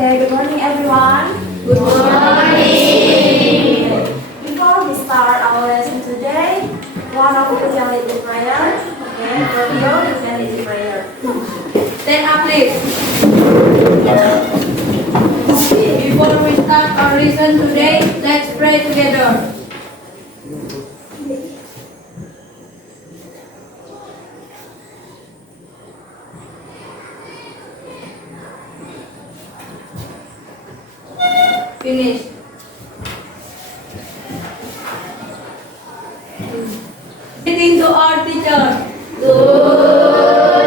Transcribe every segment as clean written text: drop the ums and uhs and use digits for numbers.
Okay, good morning everyone. Good morning. Before we start our lesson today, one of you can lead the prayer. Okay, Romeo, you can lead the prayer. Stand up, please. Before we start our lesson today, let's pray together. Finish. Greeting to our teacher. Good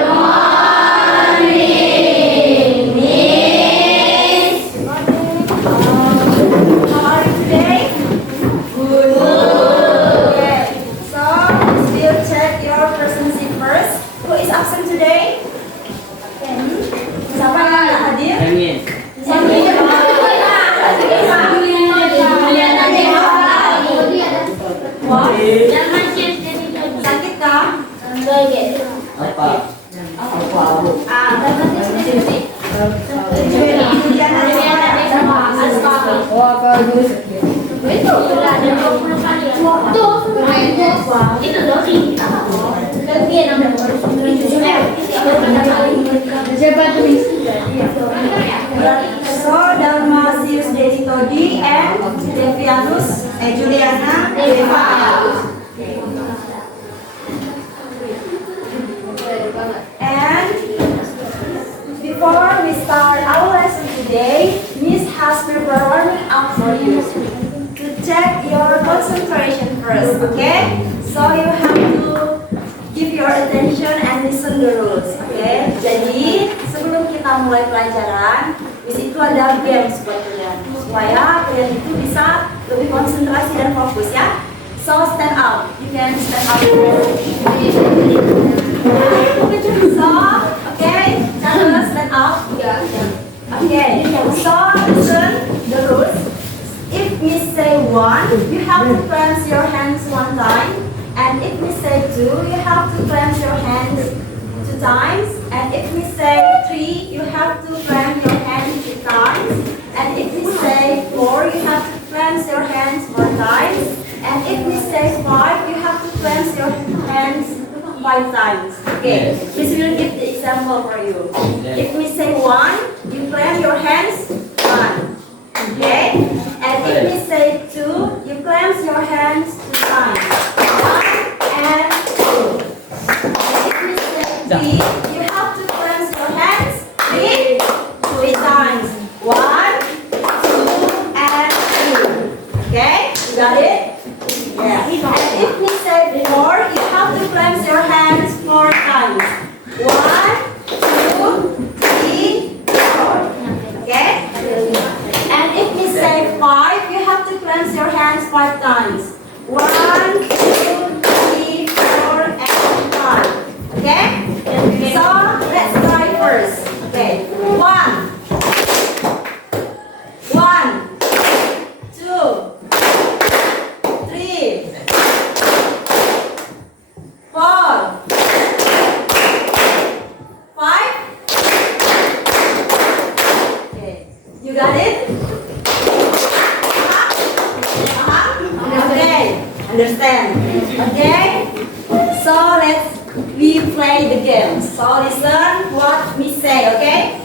morning, Miss. How are you today? Good. Okay, so we'll check your presence first. Who is absent today? Siapa yang nggak hadir? Sakit kah? Apa? So Dalmasius Todi and Juliana Deva. And before we start our lesson today, Miss has prepared warming up for you to check your concentration first, okay? So you have to give your attention and listen the rules, okay? Jadi sebelum kita mulai pelajaran, di situ ada games buat kalian supaya kalian itu bisa lebih konsentrasi dan fokus ya. So stand up, you can stand up. So, okay, stand up. Okay, so listen the rules. If Miss say 1, you have to cleanse your hands 1 time. And if we say 2, you have to cleanse your hands 2 times. And if we say 3, you have to cleanse your hands 3 times. And if we say 4, you have to cleanse your hands 4 times. And if we say 5, you have to cleanse your hands 5 times. Okay, this will give the example for you. If we say 1, you cleanse your hands 1. Okay, and if we say 2, you cleanse your hands 2 times. 1 and 2. If we say 3, you have to cleanse your hands 3 times. 1, 2, and 3. Okay, you got it? Yeah. And if we say 4, you have to cleanse your hands 4 times. 1, 2, 3, 4. Okay? And if we say 5, you have to cleanse your hands 5 times. 1, 2, 3, 4, and 5. Okay? So let's try first. Okay. 1, 2, 3, 4, 5. Okay, you got it? Okay, understand? Okay, so we play the game. So listen what we say. Okay,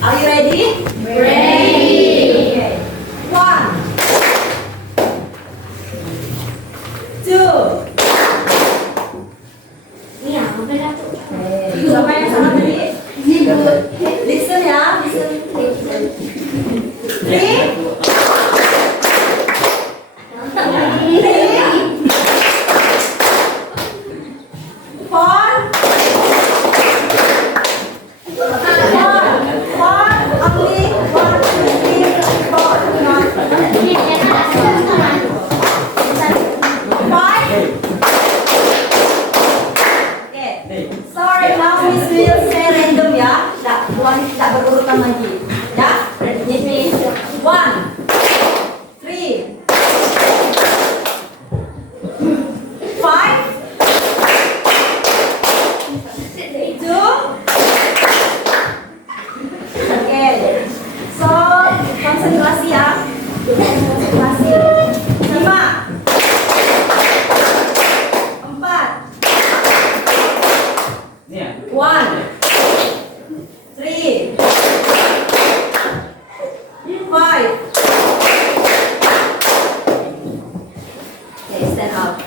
are you ready? Ready. Okay. 1, 2. Siapa yang salah tadi? Listen ya, listen. 3, 4, 1, konsentrasi ya. Konsentrasi. 5, 4, 1, 3, 5. Okay, stand up.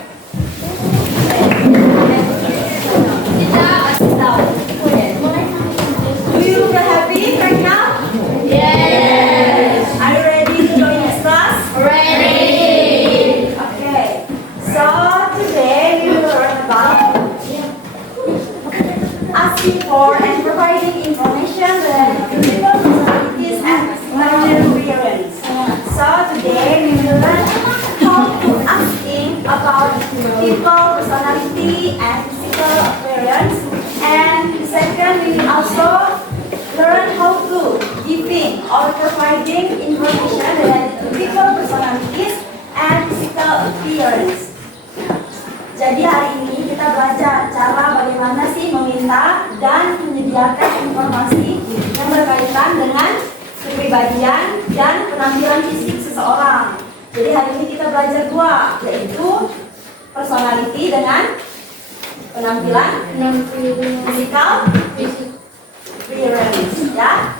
Sit down. Okay. Do you feel happy right now? Yes. Are you ready to join this class? Ready. Okay. So today we will learn about asking for and providing information related to people personalities and personal appearance. So today we will learn how to asking about people personality and physical appearance. And second, we will also learn how to giving or providing information related to people personalities and physical appearance. Jadi hari ini kita belajar cara bagaimana sih meminta dan menyediakan informasi yang berkaitan dengan kepribadian dan penampilan fisik seseorang. Jadi hari ini kita belajar dua, yaitu personality dengan penampilan physical appearance, ya.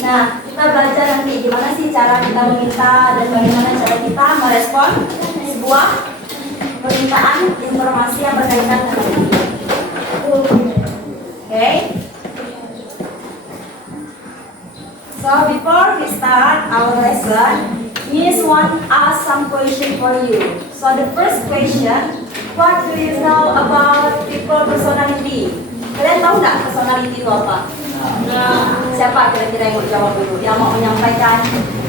Nah, kita belajar nanti gimana sih cara kita meminta dan bagaimana cara kita merespon sebuah permintaan informasi yang berkaitan dengan ini. Okay. So before we start our lesson, Miss want ask some question for you. So the first question, what do you know about people personality? Kalian tahu nggak personality itu apa? Nah, siapa kira-kira yang mau jawab dulu? Yang mau menyampaikan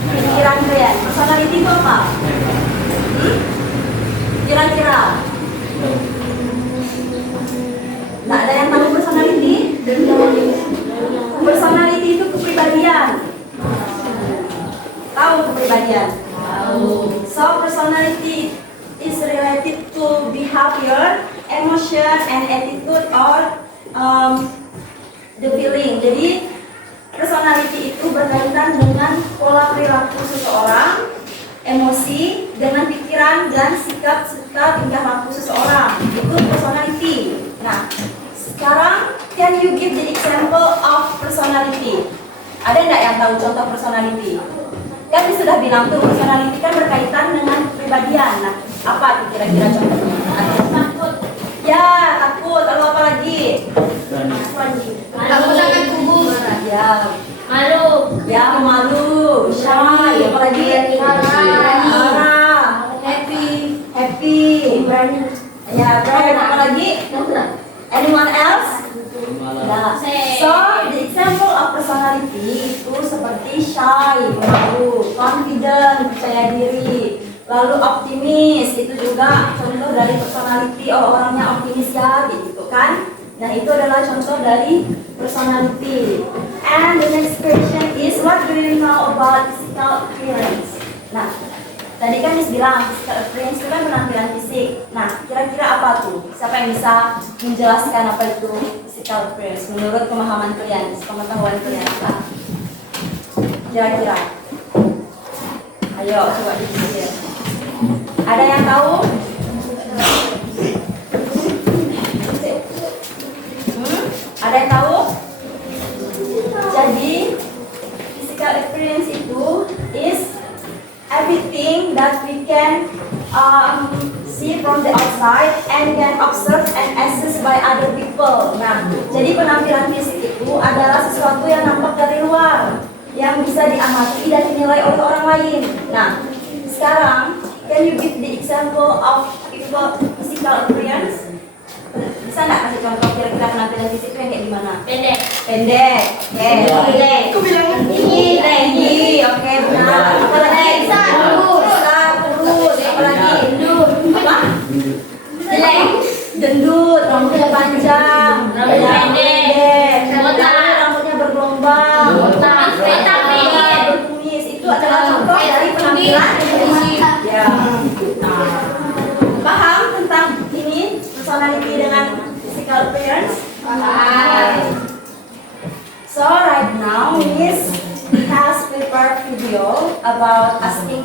pikiran kalian? Personality itu apa? Kira-kira? Nggak ada yang tahu personality? Personality itu kepribadian. Tahu kepribadian? Tahu. So personality is related to behavior, emotion, and attitude or the feeling. Jadi personality itu berkaitan dengan pola perilaku seseorang, emosi, dengan pikiran dan sikap serta tingkah laku seseorang. Itu personality. Nah, sekarang can you give the example of personality? Ada nggak yang tahu contoh personality? Kan sudah bilang tuh personality kan berkaitan dengan kepribadian. Nah, apa tuh kira-kira contohnya? Takut. Ya, takut. Lalu apa lagi? Takut akan kubur. Ya. Malu. Ya, malu. Shy. Apa lagi? Marah. Happy. Ya, brave. Apa lagi? Anyone else? Nah, so the example of personality itu seperti shy, malu, confident, percaya diri, lalu optimis, itu juga contoh dari personality. Oh, orangnya optimis ya, gitu kan? Nah, itu adalah contoh dari personality. And the next question is, what do you know about physical appearance? Nah, tadi kan Miss bilang physical appearance itu kan penampilan fisik. Nah, kira-kira apa tuh? Siapa yang bisa menjelaskan apa itu physical appearance menurut pemahaman kalian, pengetahuan kalian apa? Kira-kira? Ayo, coba dipikir. Ada yang tahu? Ada yang tahu? Jadi, physical appearance itu is everything that we can see from the outside and can observe and assess by other people. Nah, jadi penampilan fisik itu adalah sesuatu yang nampak dari luar, yang bisa diamati dan dinilai oleh orang lain. Nah, sekarang, can you give the example of people physical appearance? Bisa nggak kasih contoh kira-kira penampilan fisik itu yang kayak gimana? Pendek. Pendek. Oke. Pendek. Aku bilangnya tinggi. Oke, benar. Apa lagi? Kurus. Apa lagi? Apa? Jelek. Gendut. Rambutnya panjang. Rambutnya pendek. Botak. Rambutnya bergelombang. Botak. Berkumis. Itu adalah contoh dari penampilan fisik. Ya. Paham tentang ini personality dengan physical appearance? So right now Miss about asking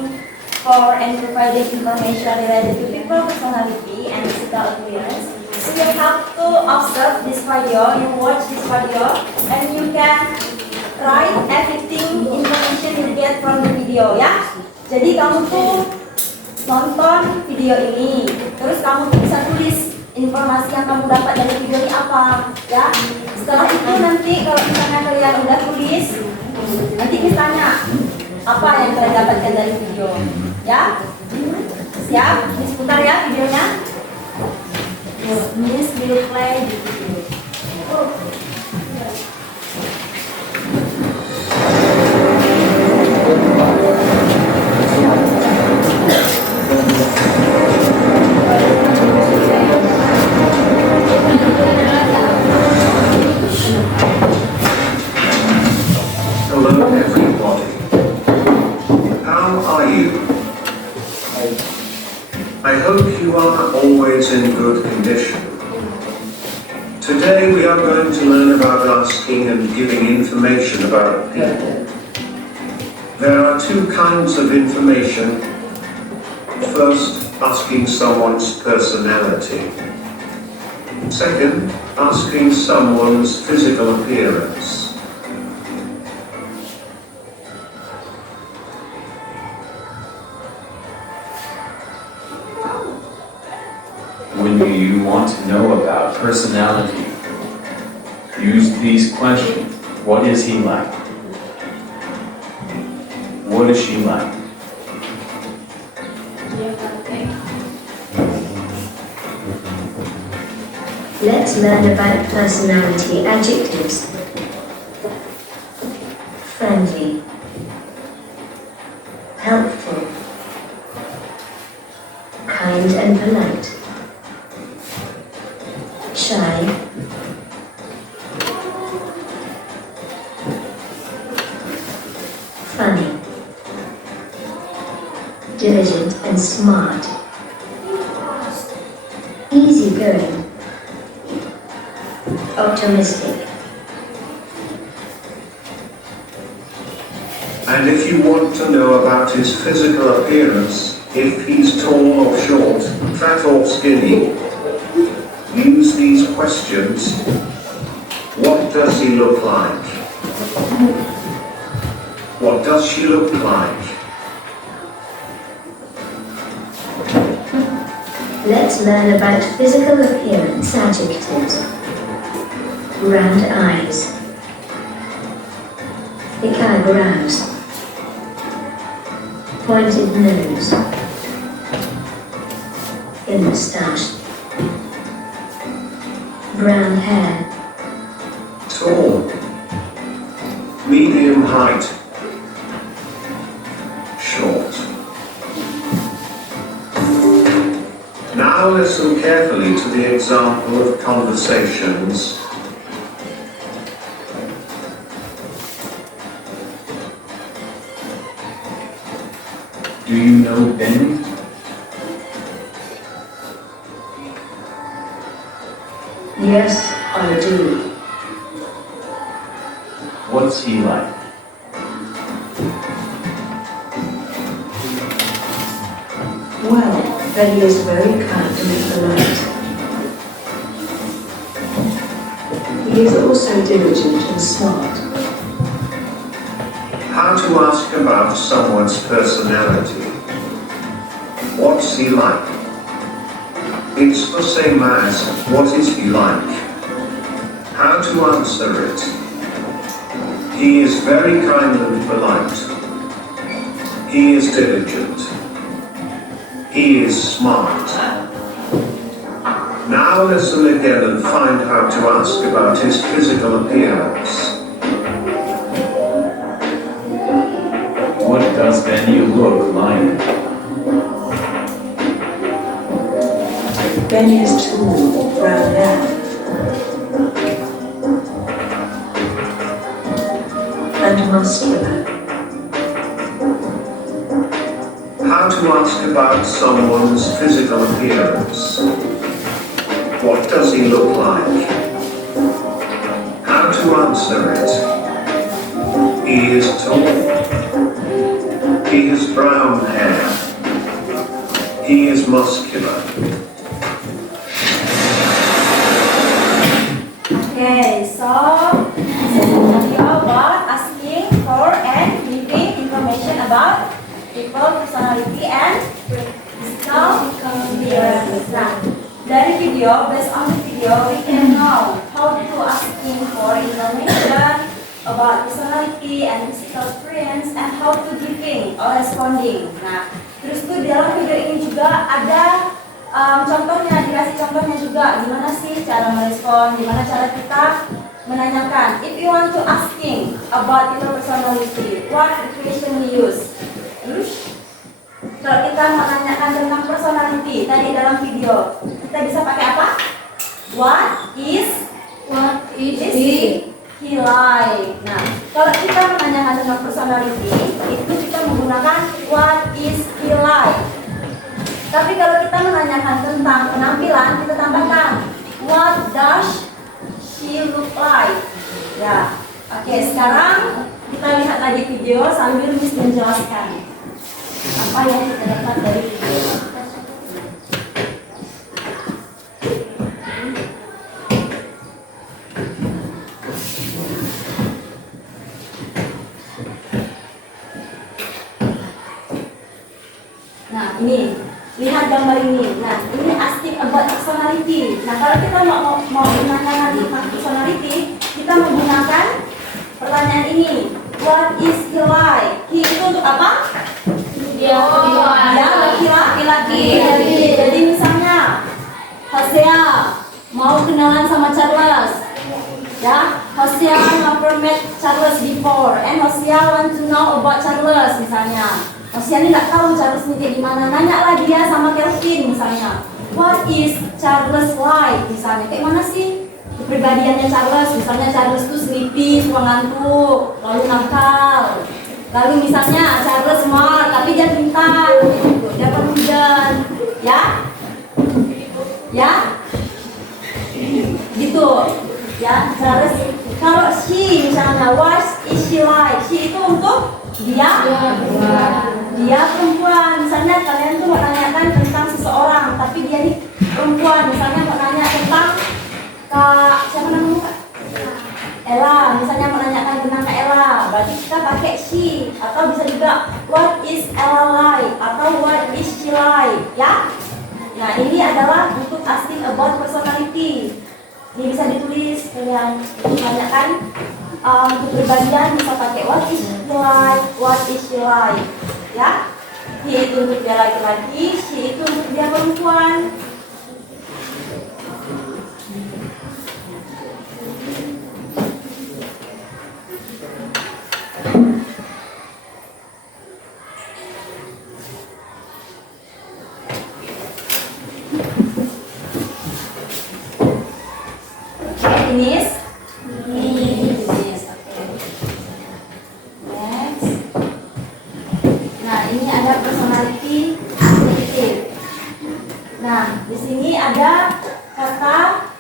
for and providing information related to people personality and physical appearance. So you have to observe this video, you watch this video, and you can write everything information you get from the video ya. Jadi kamu tuh nonton video ini, terus kamu tuh bisa tulis informasi yang kamu dapat dari video ini apa ya. Setelah itu nanti kalau misalnya kalian udah tulis, nanti misalnya apa yang kalian dapatkan dari video ya. Siap? Miss putar ya videonya. Miss will play the video. Hello everybody. How are you? I hope you are always in good condition. Today we are going to learn about asking and giving information about people. There are two kinds of information. First, asking someone's personality. Second, asking someone's physical appearance. When you want to know about personality, use these questions. What is he like? What is she like? Let's learn about personality adjectives. Friendly, helpful, kind and polite, shy, funny, diligent and smart, easygoing, optimistic. And if you want to know about his physical appearance, if he's tall or short, fat or skinny, use these questions. What does he look like? What does she look like? Let's learn about physical appearance adjectives. Round eyes, thick eyebrows, pointed nose, thin moustache, brown hair, Tall, medium height, short. Now listen carefully to the example of conversations. Do you know Benny? yes, I do. What's he like? Well, Betty is very kind and polite. He is also diligent and smart. How to ask about someone's personality. What's he like? It's the same as, what is he like? How to answer it. He is very kind and polite. He is diligent. He is smart. Now listen again and find how to ask about his physical appearance. What does Benny look like? Benny is tall, brown hair, and muscular. How to ask about someone's physical appearance. What does he look like? How to answer it. He is tall. He has brown hair. He is muscular. Okay, so this is a video about asking for and giving information about people, personality, and physical appearance. Nah, dari video, based on the video, we can know how to asking for information about personality and physical appearance and how to giving or responding. Nah, terus tuh dalam video ini juga ada contohnya, dikasih contohnya juga gimana sih cara merespon, gimana cara kita menanyakan. If you want to asking about your personality, what question we use? Terus kalau kita menanyakan tentang personality tadi dalam video, kita bisa pakai apa? What is he like? Nah, kalau kita menanyakan tentang personality, itu kita menggunakan what is he like. Tapi kalau kita menanyakan tentang penampilan, kita tambahkan what does she look like? Ya, oke. Sekarang kita lihat lagi video sambil Miss menjelaskan apa yang kita dapat dari video. Nah, ini lihat gambar ini. Nah, ini asking about personality. Nah, kalau kita mau menanyakan tentang personality, kita menggunakan pertanyaan ini. What is he like? He itu untuk apa? Dia laki-laki. Jadi misalnya, Hosea mau kenalan sama Charles. Ya, Hosea never met Charles before, and Hosea want to know about Charles misalnya. Hosea ini nggak tahu Charles ini kayak gimana, nanya lah dia sama Kelvin misalnya. What is Charles like? Misalnya, kayak mana sih kepribadiannya Charles? Misalnya Charles tuh sleepy, suka ngantuk, lalu nakal. Lalu misalnya Charles smart, tapi dia pintar, dia prudent, ya? Gitu, ya Charles. Kalau she misalnya, what is she like? She itu untuk dia perempuan. Misalnya kalian tuh mau tanyakan tentang seseorang, tapi dia ini perempuan. Misalnya mau tanya tentang siapa namanya Kak? Ella. Misalnya menanyakan tentang Kak Ella, berarti kita pakai she. Atau bisa juga what is Ella like? Atau what is she like? Ya. Nah, ini adalah untuk asking about personality. Ini bisa ditulis kalian menanyakan kepribadian, bisa pakai what is he like, what is she like, ya. He itu untuk dia laki-laki, she itu untuk dia perempuan. Finish. Ini ada personality adjective. Nah, di sini ada kata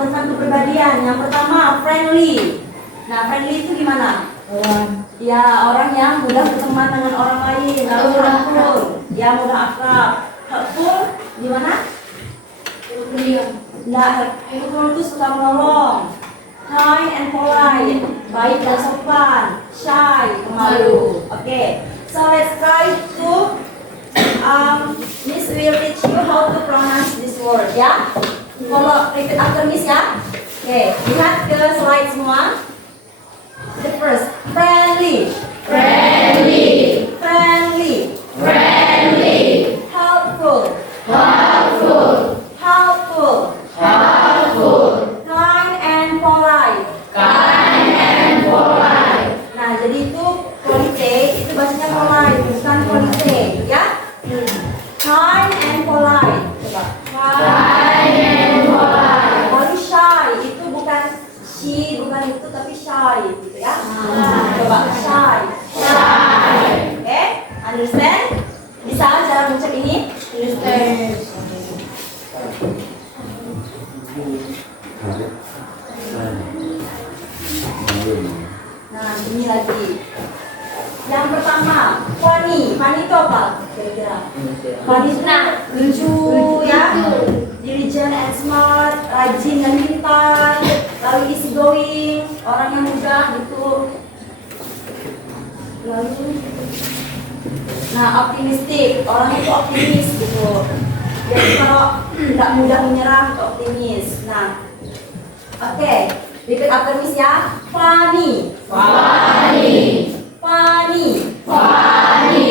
tentang kepribadian. Yang pertama friendly. Nah, friendly itu gimana? Ya, orang yang mudah berteman dengan orang lain. Lalu helpful, ya mudah akrab. Helpful gimana? Nah, helpful itu suka menolong. Kind and polite, baik dan sopan. Shy, pemalu. Oke. So let's try to Miss will teach you how to pronounce this word, ya. Follow, repeat after Miss, ya. Oke, lihat ke slide semua. The first, friendly, helpful, kind and polite. Nah, jadi itu polite, itu bahasanya polite, bukan polite, ya. Kind and polite. Coba. Lalu shy, itu bukan she, bukan itu, tapi shy, gitu ya. Coba shy. Oke, understand? Bisa cara mengucap ini? Nah, ini lagi. Yang pertama, funny. Funny itu apa? Kira-kira. Funny itu lucu ya. Diligent and smart, rajin dan pintar, lalu easy going, orang yang mudah gitu. Lalu, nah optimistic, orang itu optimis gitu. Jadi kalau nggak mudah menyerah, itu optimis. Nah, oke, repeat after Miss ya. Funny. Funny. Funny. Funny.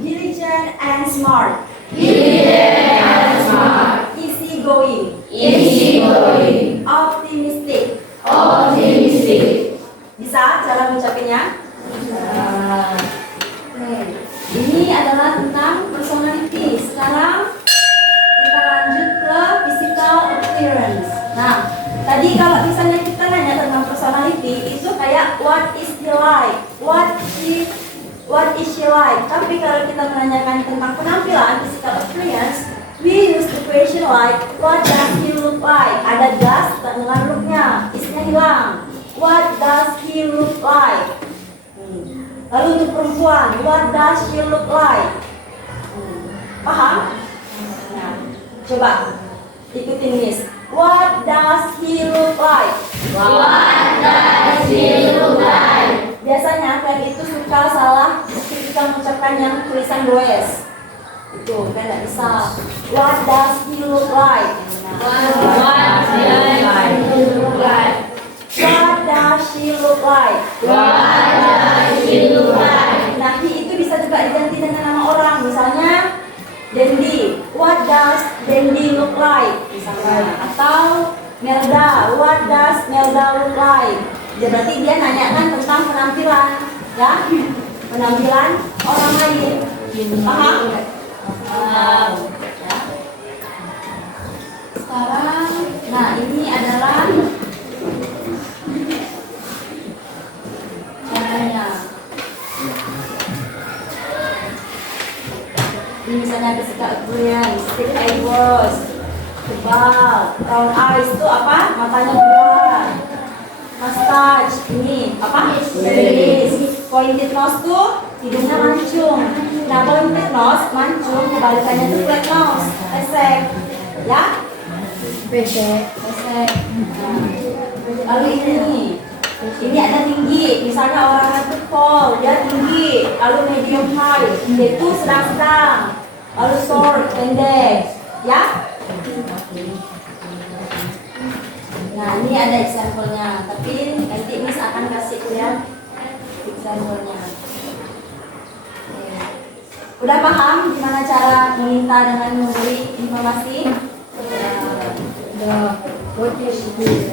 Diligent and smart. Diligent and smart. Easy going. Easy going. Optimistic. Optimistic. Bisa cara mengucapkannya? Oke. Ini adalah tentang personality. Sekarang kita lanjut ke physical appearance. Nah, tadi kalau misalnya kita nanya tentang personality, itu kayak what is he like, what is she like. Tapi kalau kita menanyakan tentang penampilan, physical appearance, we use the question like what does he look like. Ada does dengan looknya, isnya hilang. What does he look like? Lalu untuk perempuan, what does she look like? Paham? Nah, coba ikutin Miss. What does he look like? What does he look like? Biasanya kalian itu suka salah ketika mengucapkan yang tulisan goes. Itu kan tidak bisa. What does he look like? What does he look like? What does she look like? What does she look like? Nah, he itu bisa juga diganti dengan nama orang. Misalnya Dendi. What does Dendi look like? Misalnya. Atau Melda. What does Melda look like? Jadi berarti dia nanyakan tentang penampilan, ya, penampilan orang lain. Paham? Paham. Ya. Sekarang, nah ini adalah contohnya. Ini misalnya physical appearance, thick eyebrows, tebal, round eyes itu apa? Matanya bulat. Mustache, ini apa? Iris. Pointed nose tuh hidungnya mancung. Nah, pointed nose, mancung, kebalikannya tuh flat nose, pesek, ya? Pesek. Nah. Lalu ini ada tinggi. Misalnya orang itu tall, dia tinggi. Lalu medium height, dia itu sedang-sedang. Lalu short, pendek, ya? Nah, ini ada example-nya, tapi nanti Miss akan kasih kalian example-nya. Oke. Udah paham gimana cara meminta dengan memberi informasi? Udah. What is this?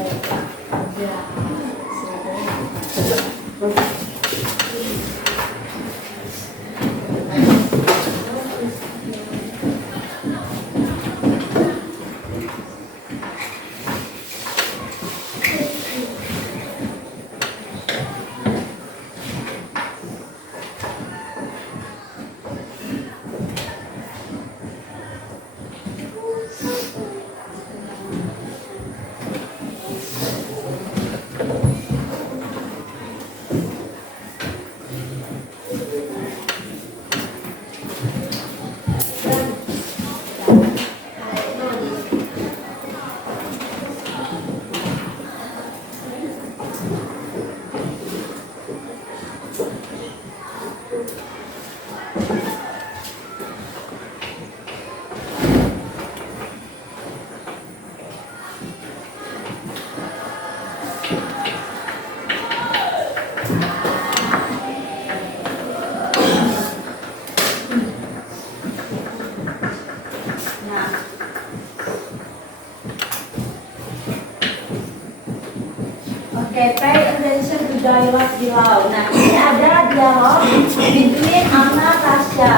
Oke, pay attention to dialogue below. Nah, ini ada dialog between Anna and Tasha.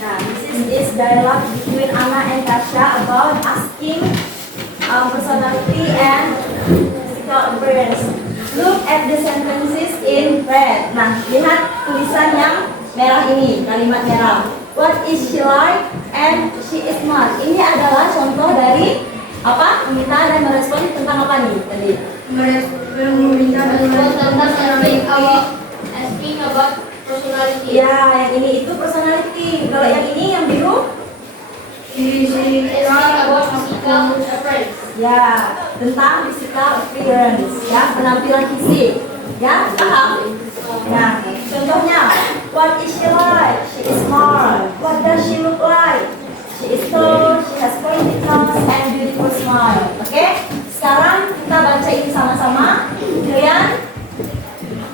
Nah, this is dialogue between Anna and Tasha about asking personality and physical appearance. Look at the sentences in red. Nah, lihat tulisan yang merah ini, kalimat merah. What is she like and she is not. Ini adalah contoh dari apa? Meminta dan merespon tentang apa nih tadi? Meminta dan merespon tentang asking about personality Ya, yang ini itu personality. Kalau yang ini yang biru, ya tentang physical appearance, ya penampilan fisik, ya paham? Nah, contohnya, what is she like? She is smart. What does she look like? She is tall. She has pointed nose and beautiful smile. Oke? Sekarang kita baca ini sama-sama. Kalian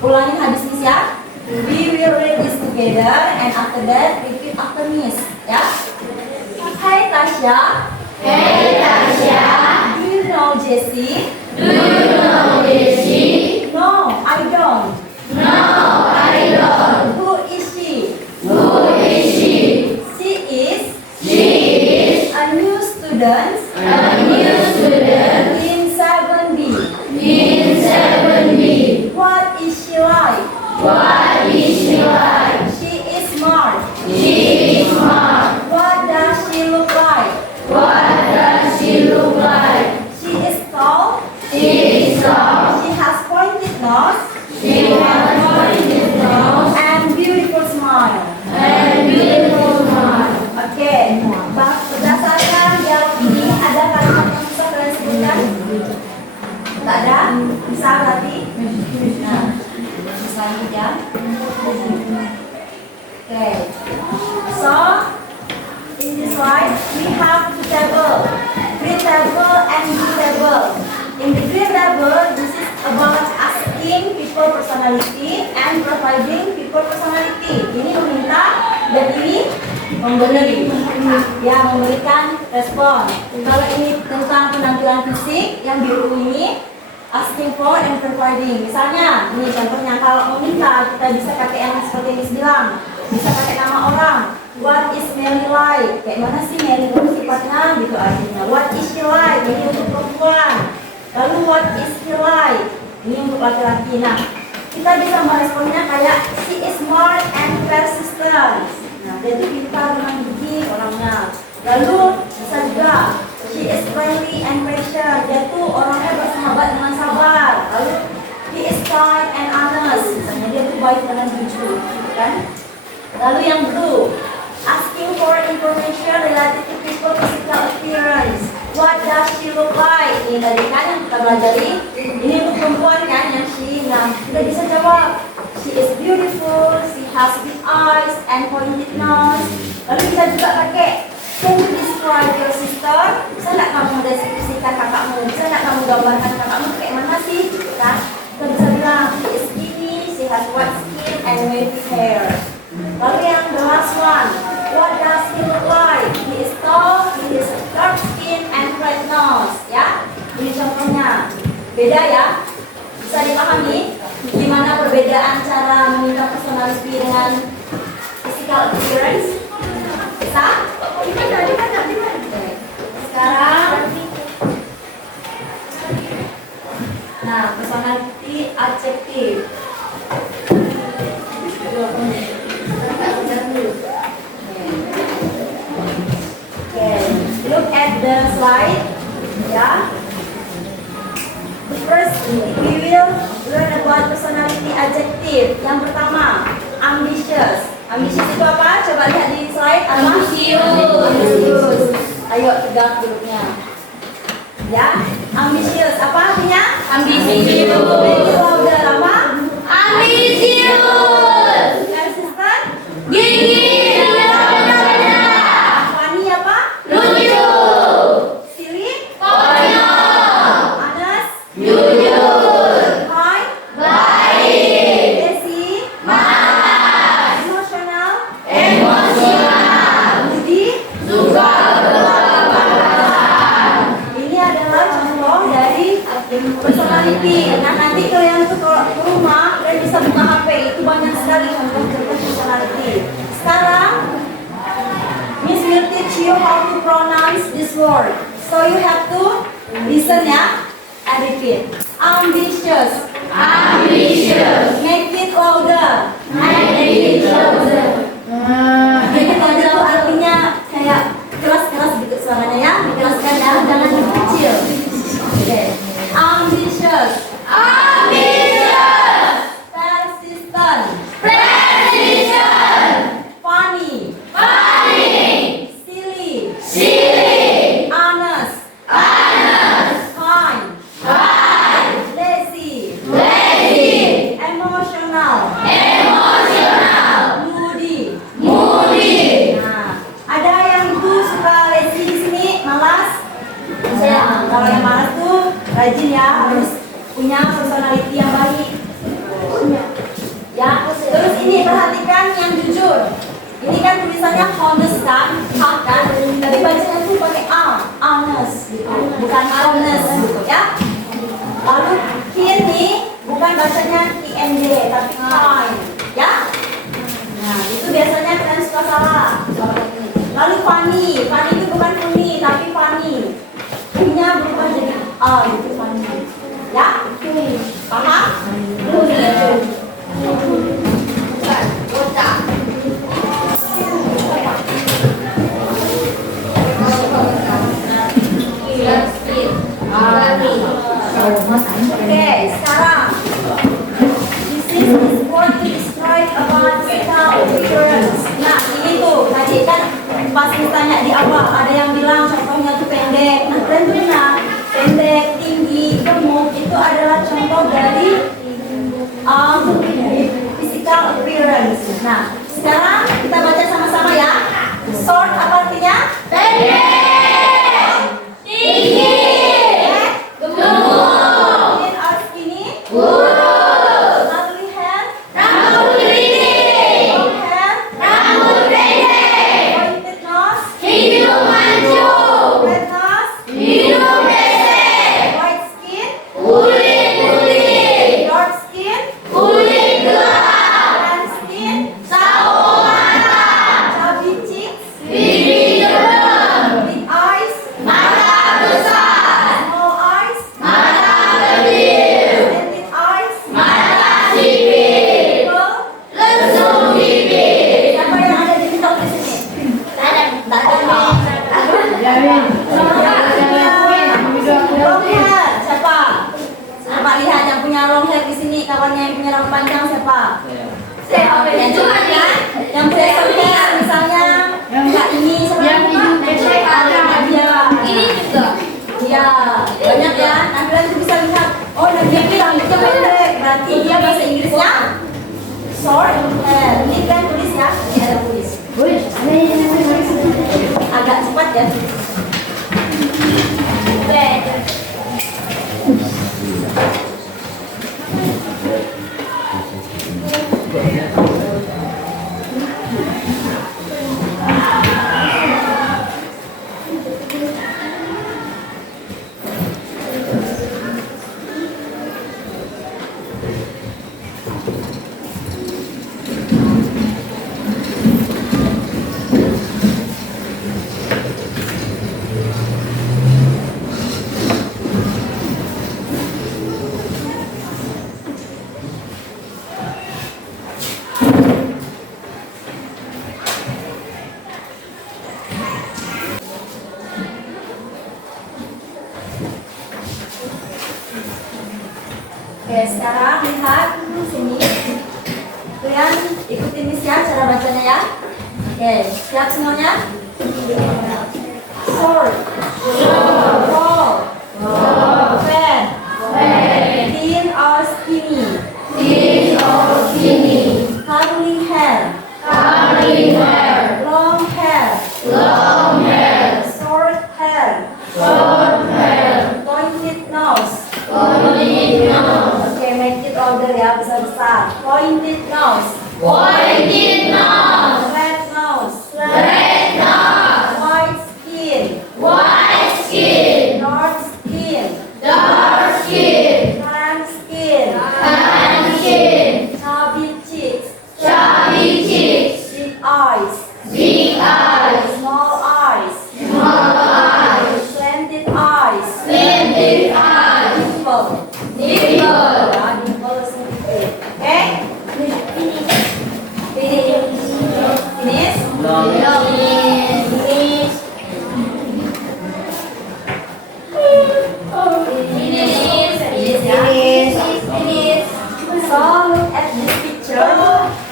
ulangin hadis ini ya. We will read this together and after that repeat after me. Ya. Hey Tasya. Hey Tasya, Do you know Jessie? do you know Jessie? No, I don't. No, I don't. Who is she? Who is she? She is She is a new student a new student in 7B. in 7B. What is she like? What is she like? She is smart. She is smart. What does she look like? What does she look like? She is tall. She is tall. She has pointed nose She has pointed nose and beautiful smile. and beautiful smile. Oke, berdasarkan dialog ini ada kalimat yang bisa kalian sebutkan? Tak ada? Bisa berarti? Nah, selanjutnya. Oke, so in this slide we have two tables, green table and blue table. In the green table, this is about asking people personality and providing people personality. Ini meminta dan ini memberi, ya memberikan respon. Kalau ini tentang penampilan fisik, yang biru ini asking for and providing. Misalnya, ini contohnya kalau meminta kita bisa pakai yang seperti ini bilang, bisa pakai nama orang. What is Mary like? Kayak mana sih Mary itu sifatnya gitu artinya. What is she like? Ini untuk perempuan. Lalu what is he like? Ini untuk laki-laki. Nah, kita bisa meresponnya kayak she is smart and persistent. Nah, dia itu pintar dengan gigi orangnya. Lalu bisa juga she is friendly and patient. Dia tuh orangnya bersahabat dengan sabar. Lalu he is kind and honest. Misalnya dia tuh baik dan jujur, kan? Lalu yang blue, asking for information related to people physical appearance. What does she look like? Ini tadi kan yang kita pelajari. Ini untuk perempuan kan yang she. Nah, kita bisa jawab. She is beautiful. She has big eyes and pointed nose. Lalu kita juga pakai, can you describe your sister? Bisa nggak kamu mendeskripsikan kakakmu? Bisa nggak kamu gambarkan kakakmu kayak mana sih? Kan? Kita bisa bilang she is skinny. She has white skin and wavy hair. Lalu yang the last one, what does he look like? He is tall, he is dark skin and red nose. Ya, ini contohnya. Beda ya? Bisa dipahami gimana perbedaan cara meminta personality dengan physical appearance? Bisa? Oke. Sekarang, nah personality adjektif. Okay, look at the slide. Yeah. The first, we will learn about personality adjective. Yang pertama, ambitious. Ambitious itu apa? Coba lihat di slide. Apa? Ambitious. Ayo pegang hurufnya. Ya, ambitious. Apa artinya? Ambisius. Very louder. Apa? Ambisius. Persistent. Gigi. Funny apa? Lucu. Silly. Konyol. Honest. Jujur. Kind. Baik. Messy. Malas. Emotional. Emosional. Budi. Suka berlapang. Ini adalah contoh dari personality. Nah, nanti kalian tuh kalau ke rumah kalian bisa buka HP, itu banyak sekali contoh-contoh personality. Sekarang Miss will teach you how to pronounce this word. So you have to listen ya and repeat. Ambitious. Ambisius. Make it louder. Ambisius. Jadi louder itu artinya kayak keras-keras gitu suaranya ya, dikeraskan ya, jangan kecil. Oke. Ambitious. Ambisius. Persistent. Precision. punya personality yang baik. Ya, terus ini perhatikan yang jujur. Ini kan tulisannya honest kan, hak kan, tapi bacanya tuh pakai honest, gitu. Bukan honest, gitu ya. Lalu kini bukan bacanya IND tapi kind, ya. Nah, itu biasanya kalian suka salah. Lalu funny itu bukan funny tapi funny. Punya berubah jadi gitu funny. Ya? Paham? Oke, sekarang this is what to describe about physical appearance. Nah, ini tuh tadi kan pas ditanya di awal ada yang bilang contohnya tuh pendek. Nah, kalian tuh benar, pendek, tinggi, gemuk itu adalah contoh dari physical appearance. Nah, sekarang kita baca sama-sama ya. Short apa artinya? Pendek. Tinggi. Gemuk. Thin or skinny? Kurus. Ugly hair? Rambut keriting. Long hair? Rambut pendek. Pointed nose? Hidung mancung. Red nose? Hidung besar. White skin? Kulit putih. Dark skin? Kulit gelap. Brown skin? Sawo matang. Chubby cheeks? Pipi jerem. Big eyes? Mata besar. Small eyes? Mata kecil. Slanted eyes? Mata sipit. Pupil? Lesung bibir. Siapa yang ada di top di sini? Tak ada. Long hair, siapa? Coba lihat yang punya long hair di sini, kawannya yang punya rambut panjang siapa? Yang cuma ya, yang facial hair misalnya, enggak ini sama Yang hidung pendek ada. dia. Ini juga. Iya, banyak ya. Nah, kalian tuh bisa lihat, oh Nadia bilang itu pendek, berarti dia bahasa Inggrisnya short hair. Ini kalian tulis ya, ini ada tulis. Agak cepat ya. Oke, sekarang lihat sini. Kalian ikutin Miss ya cara bacanya ya. Oke, siap semuanya? Short, tall, fat, thin or skinny, curly hair, long hair, short hair, pointed nose. Oke, make it order ya, besar-besar. Pointed nose, Pointed nose. red nose, Red nose. white skin, White skin. dark skin, Dark skin. tan skin, Tan skin. chubby cheeks, Chubby cheeks. big eyes, Big eyes. small eyes, Small eyes. slanted eyes, Slanted eyes. dimple. Nipple. Ya, dimple sedikit. Oke? Finish. Finish. Finish. Finish. So look at this picture.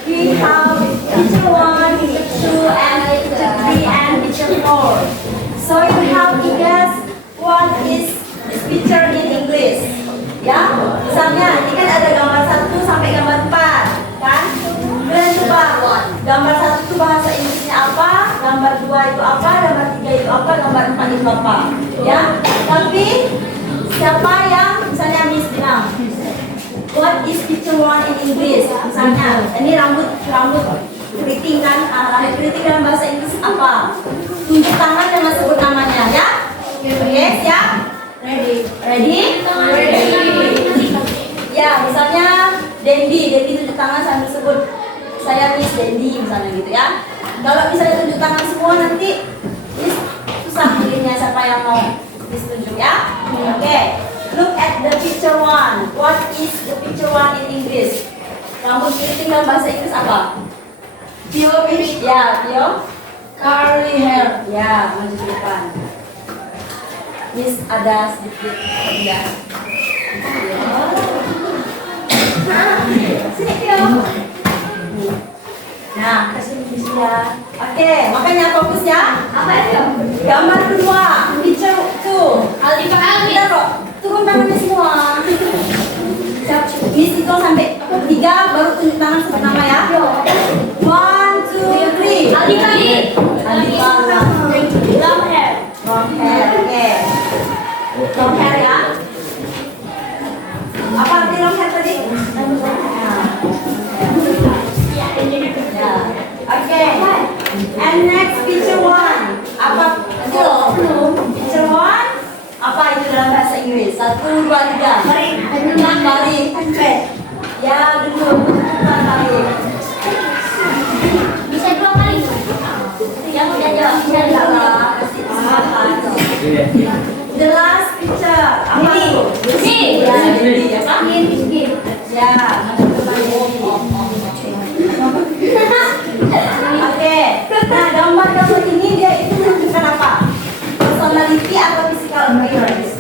We have picture 1, picture 2, and picture 3, and picture 4. So you have to guess what is this picture in English. Ya, misalnya ini kan ada gambar 1 sampai gambar 4, kan? Kalian coba gambar 1 itu bahasa Inggrisnya apa, gambar 2 itu apa, gambar 3 itu apa, gambar 4 itu apa. Ya, tapi siapa yang misalnya Miss bilang what is picture one in English? Misalnya, ini rambut keriting kan? Rambut keriting dalam bahasa Inggris apa? Tunjuk tangan dengan sebut namanya, ya? Oke, siap? Ready? Ya, misalnya Dendi tunjuk tangan sambil sebut saya Miss Dendi misalnya gitu ya. Kalau misalnya tunjuk tangan semua nanti susah pilihnya siapa yang mau ditunjuk ya. Oke. Look at the picture one. What is the picture one in English? Rambut keriting dalam bahasa Inggris apa? Pio fish. Ya, Pio. Curly hair. Ya, maju ke depan. Miss ada sedikit ya. Sini Pio. Nah, kesini Miss ya. Oke, makanya fokus ya. Apa itu? Gambar kedua, picture two. Aldi Pak Aldi. Kita kok turun tangannya semua. Siap, Miss itu sampai 3 baru tunjuk tangan sebut nama ya. 1, 2, 3. Aldi Pak Aldi. Aldi Pak. Long hair. Long hair, oke. Long hair ya. Apa arti long hair tadi? Ya. Oke. And next picture one. Apa? Picture one. Apa itu dalam bahasa Inggris? 1, 2, 3. Baring. Ya, duduk. Baring. Bisa 2 kali. Yang udah jawab. Ya, kasih kesempatan. The last picture. Apa itu? Ini. Ya, ini ya, Pak? Ini. Ya, masuk ke bagian ini. Oke. Nah, gambar-gambar ini dia itu menunjukkan apa? Personality atau physical appearance?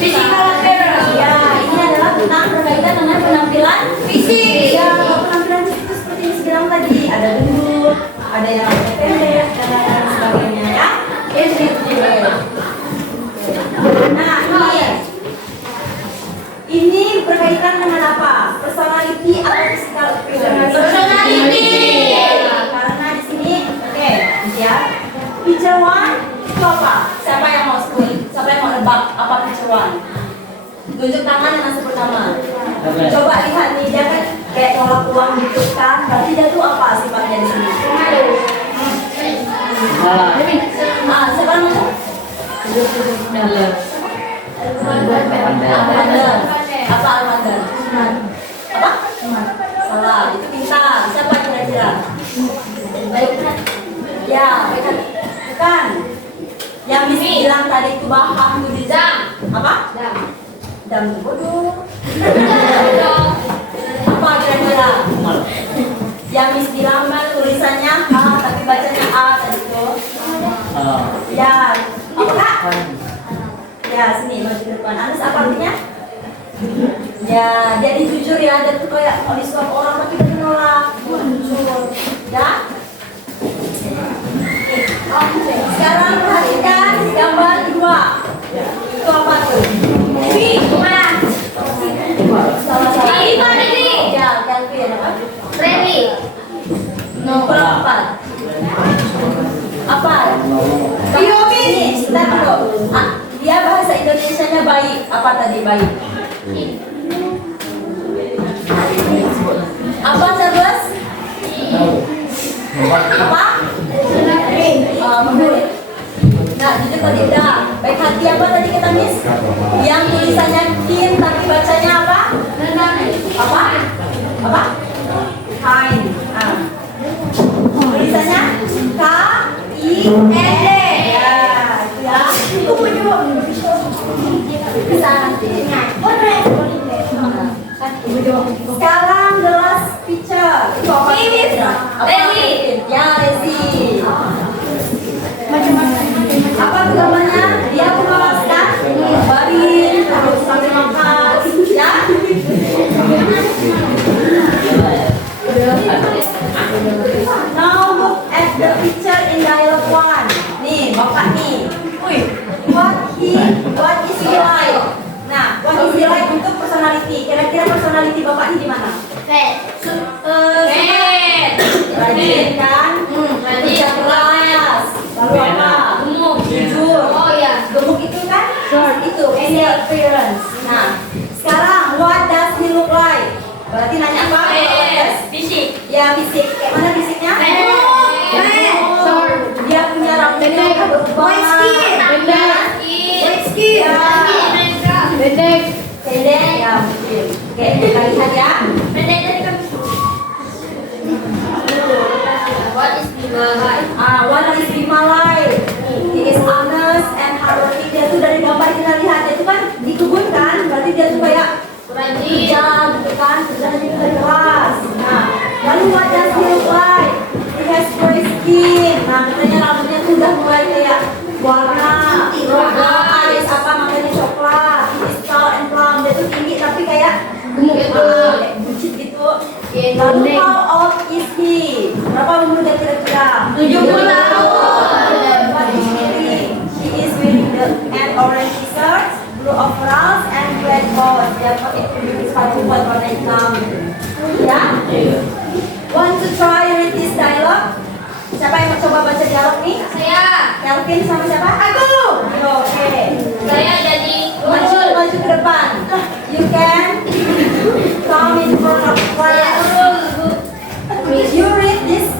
Physical appearance. Ya, ini adalah tentang berkaitan dengan penampilan fisik. Ya, kalau penampilan fisik itu seperti yang saya bilang tadi, ada gendut, ada yang pendek dan lain sebagainya ya. Nah, ini berkaitan dengan apa? Personality atau physical appearance? Personality. Karena di sini, oke, ya. Picture one itu apa? Siapa yang mau sebut? Siapa yang mau nebak apa picture one? Tunjuk tangan dengan sebut nama. Coba lihat nih, dia kan kayak nolak uang gitu kan? Berarti dia tuh apa sifatnya di sini? Siapa namanya? Almander. Apa Almander? Apa? Salah, itu pintar. Siapa kira-kira? Baik. Ya, baik. Bukan. Yang Miss bilang tadi itu Bahak Mudizam. Apa? Dam bodoh. Apa kira-kira? Yang Miss bilang kan tulisannya A tapi bacanya A tadi itu. Ya, apa Kak? Ya, sini maju ke depan. Anis apa artinya? Ya, jadi jujur ya, dia tuh kayak kalau disuap orang tapi dia menolak. Jujur. Ya? Oke. Sekarang perhatikan gambar kedua. Itu apa tuh? Salah-salah. Ini mana nih? Ya, Calvin apa? Remy. Nomor 4. Apa? Biomi. Sebentar dulu. Dia bahasa Indonesianya baik. Apa tadi baik? Apa Charles? Apa? Menurut. Nah, jujur tadi udah. Baik hati apa tadi kita Miss? Yang tulisannya kin tapi bacanya apa? Apa? Apa? Kind. Tulisannya K-I-N-D. Ya, ya. Sekarang the last picture. Itu apa? Resi. Ya, Resi. Apa tuh gambarnya? Dia melepaskan barin terus sambil makan. Ya. Now look at the picture in dialogue 1. Nih, Bapak nih. What is he like? Nah, what is he like untuk personality. Kira-kira personality Bapak ini di mana? Rajin kan? Kerja keras. Lalu apa? Jujur. Oh ya. Gemuk itu kan? Itu physical appearance. Nah, sekarang what does he look Ya, fisik. Kayak mana fisiknya? Short. Dia punya rambutnya berubah. Pendek. Ya. Pendek. Pendek. Ya, mungkin. Oke, kita lihat ya. What is Himalaya? What is Himalaya? He is honest and hardworking. Dia tuh dari gambar kita lihat, dia tuh kan di kebun kan, berarti dia tuh kayak Rajin. kerja gitu kan, kerjanya juga keras. Nah, lalu what does he look like? He has gray skin. Nah, katanya rambutnya tuh udah mulai kayak warna eyes apa namanya coklat. He is tall and plump. Dia tuh tinggi tapi kayak gemuk kayak buncit gitu. Lalu how old is he? Berapa umur dia kira-kira? 70 tahun. What is he wearing? He is wearing the an orange t-shirt, blue overalls, and black boots. Dia pakai sepatu buat warna hitam. Ya? Want to try read this dialogue? Siapa yang mau coba baca dialog nih? Saya. Kelvin sama siapa? Aku. Oke. Saya jadi Maju ke depan. You can come in front of class. You read this.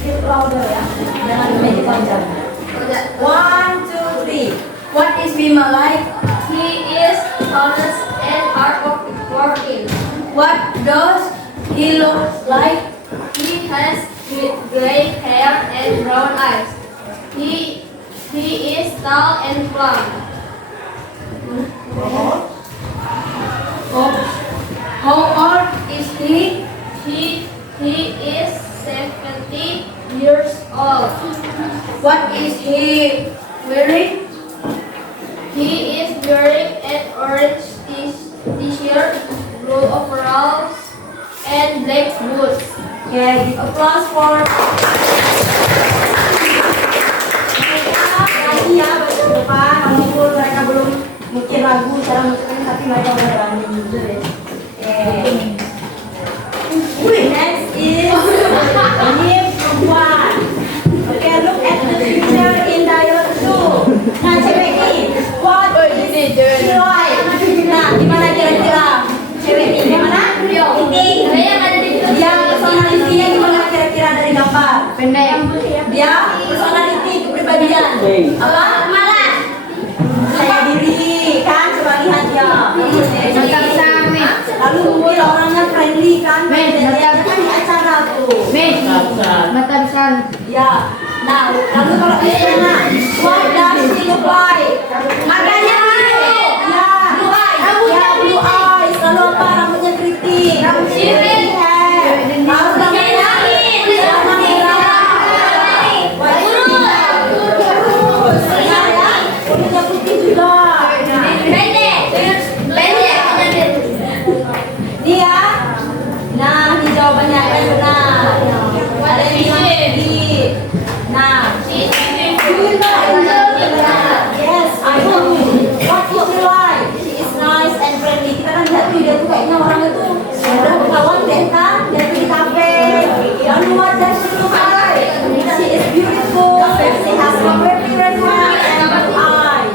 Give louder ya. Jangan make it panjang. 1, 2, 3. What is Bima like? He is honest and hardworking. What does he look like? He has gray hair and brown eyes. He is tall and plump. How old is he? He is 70 years old. What is he wearing? He is wearing an orange t-shirt, blue overalls, and black boots. Oke, give applause for lagi ya baca ke depan. Walaupun mereka belum mungkin ragu cara mengucapkan tapi mereka udah berani. Oke. Next is Nip perempuan. Oke, look at the picture in dialogue 2. Nah, cewek ini, what is she like? Nah, gimana kira-kira cewek ini? Gimana? Inting. Saya yang ada di Dia personalitinya gimana kira-kira dari gambar? Pendek. Dia personality kepribadian. Apa? malas. Percaya diri kan? Coba lihat ya. Mata besar, Min. Lalu mungkin orangnya friendly kan? Men, Dia kan di acara tuh. Min. Mata besar. Ya. Nah, lalu kalau istrinya, what does she look like? Matanya biru. Ya. Blue eyes. Ya, blue eyes. Lalu apa? Rambutnya keriting. Rambut sirip. Hair. Lalu rambutnya warna merah. Lurus. Ya, ya. Kulitnya putih juga. Pendek. Pendek. Dia. Nah, ini jawabannya yang benar. Ada yang bilang di. Nah, yes, I know. What is she like? She is nice and friendly. Kita kan lihat tuh dia tuh kayaknya orang itu udah berkawan deh kan? Dia tuh di kafe. Dan what does she look like? She is beautiful. She has a very red hair and blue eyes.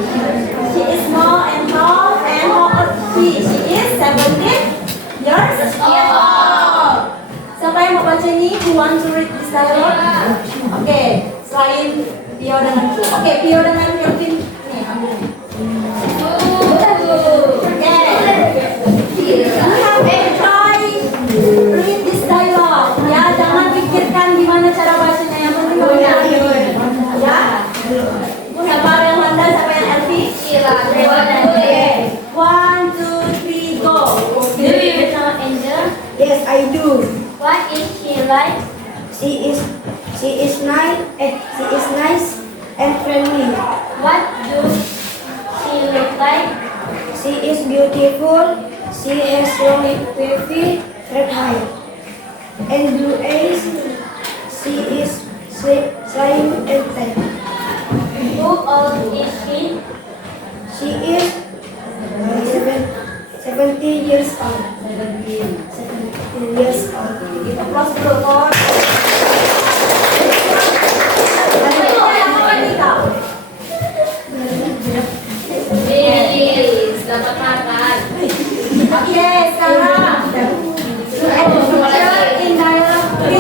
She is small and tall and how old is she? She is 17 years old. Siapa yang mau baca ini? Who want to read this dialogue? Oke, selain Pio dan aku. Oke, Pio dengan Kelvin. Nih, ambil. Oke. You have to try read this dialogue. Ya, jangan pikirkan gimana cara bacanya. Yang penting kamu yakin. Ya. Siapa yang Wanda, siapa yang Elvi? Oke. 1, 2, 3, go. Do you know Angel? Yes, I do. What is she like? She is nice and friendly. What do she look like? She is beautiful. She has long wavy red hair and blue eyes. She is slim and tan. Who old is she? She is 70 years old. 17 years old. Give applause dulu for. Lilis, dapat makan. Oke, sekarang in dialogue 3.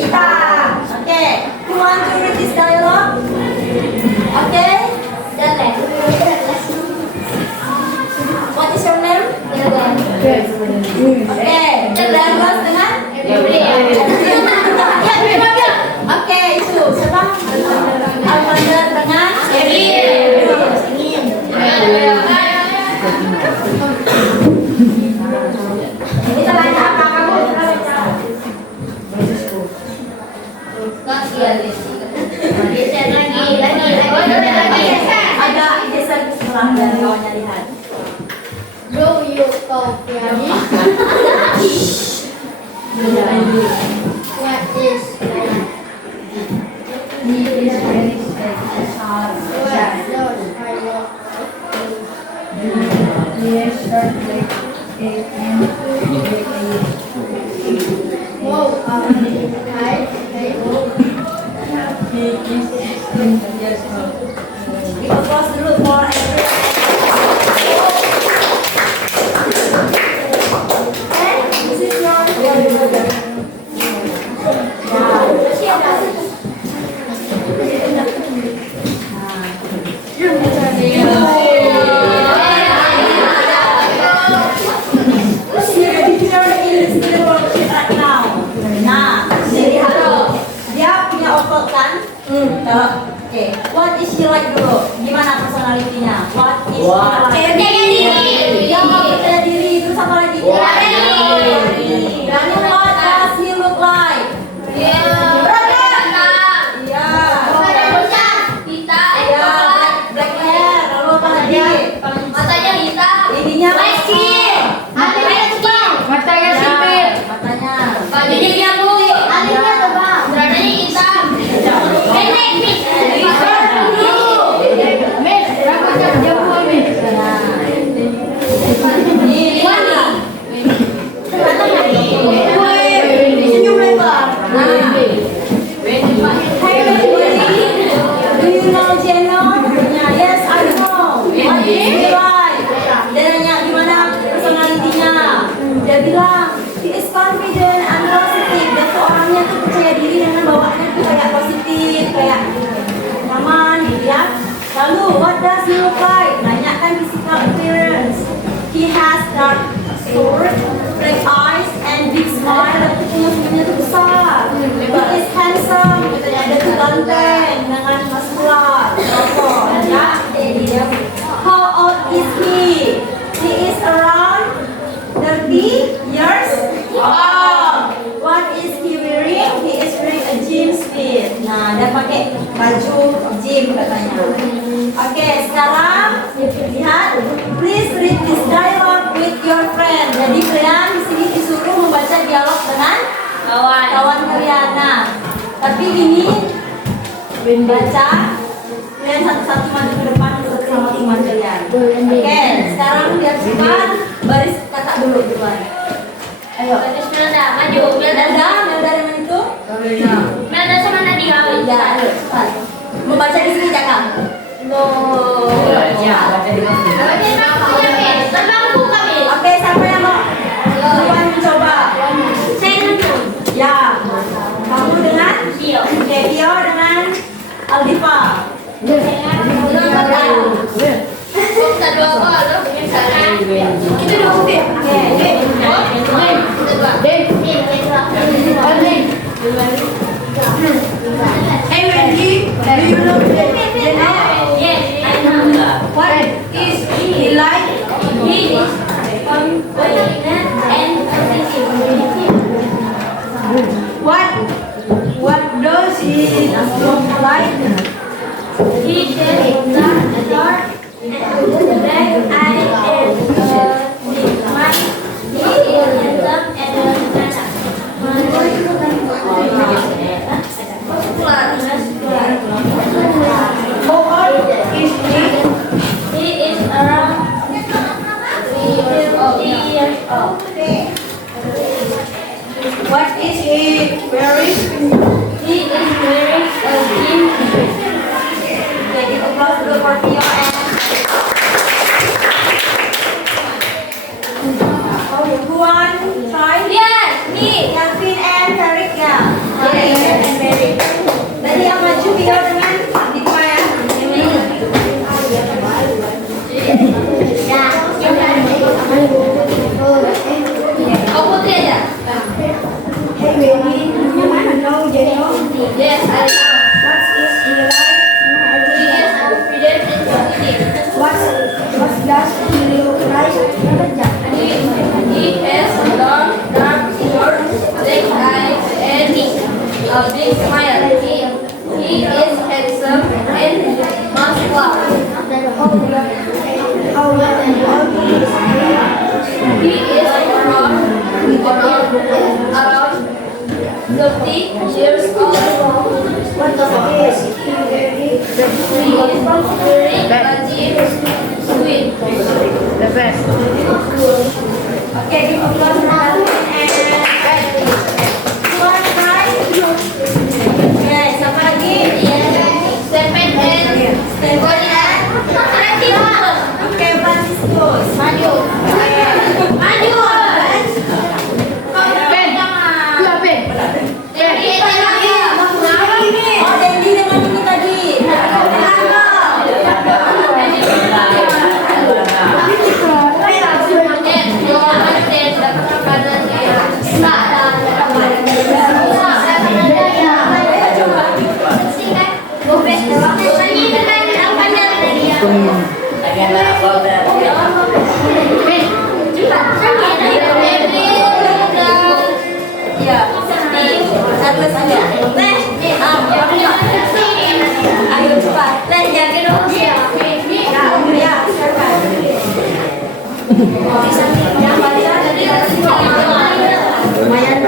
Vita. Okay. Who want to read this dialogue? Okay. What is your name? Okay. Douglas dengan? Okay, itu siapa? Almander dengan? Kita tanya apa kamu? Ada geser ke sebelah dan kawannya lihat. Do you talk Vietnamese? What is Kita close dulu for everyone. Okay, this is your Oke, what is she like dulu? Gimana personalitinya? What is she like? Dia nggak percaya diri, terus apa lagi? Berani. What does he look like? Iya. Black hair. Lalu apa lagi? Ininya Matanya sipit. matanya. Rambutnya jauh ini. Senyum lebar. Nah. Hey everybody, do you know Jeno? Yes, I know. What is he like? Dia nanya gimana personalitinya. Dia bilang he is confident and positive. Dia tuh orangnya tuh percaya diri dengan bawaannya tuh kayak positif, kayak nyaman gitu ya. Lalu what does he look like? Nanyakan physical appearance. He has dark short, black eyes and big smile. Dia punya senyumnya tuh besar. He is handsome. Katanya dia tuh ganteng dengan muscular. Ya. How old is he? He is around 30 years old. What is he wearing? He is wearing a gym fit. Nah, dia pakai baju gym katanya. Oke, sekarang lihat. Please read this dialogue with your friend. Jadi kalian di sini disuruh membaca dialog dengan kawan kalian. Nah, tapi ini baca kalian satu-satu maju ke depan untuk sama teman kalian. Oke, sekarang lihat cepat baris kakak dulu duluan. Ayo. Melda dari mana itu? Ya, ayo cepat. Membaca di sini jangan. Oke, siapa yang mau? Duluan mencoba. Ya. Kamu dengan? Oke, Tio dengan Aldifa. Itu dua kutip. Oke. Hey Wendy, do you know Yes, I know. what is he like? He is confident and positive. What does he look like? He has dark short, black eyes and big smile. He is handsome and How old is he? he is around 30 years old. What is he wearing? He is wearing a gym suit. Okay, give applause dulu for Tio and who want try? Yes, me. Kevin and Tarik ya. Yes. 30 years old. What is he wearing? He is wearing a jean suit. The best. Okay, give applause for Alvin and one time. Okay, siapa lagi? Stephen and Stephen and okay, Franciscus. Maju. Maju. Oh, Dendi dengan ini tadi. Ya, Atlas ada. Ayo cepat. Dan jaga dong ya. Ya, silakan. Yang baca tadi lumayan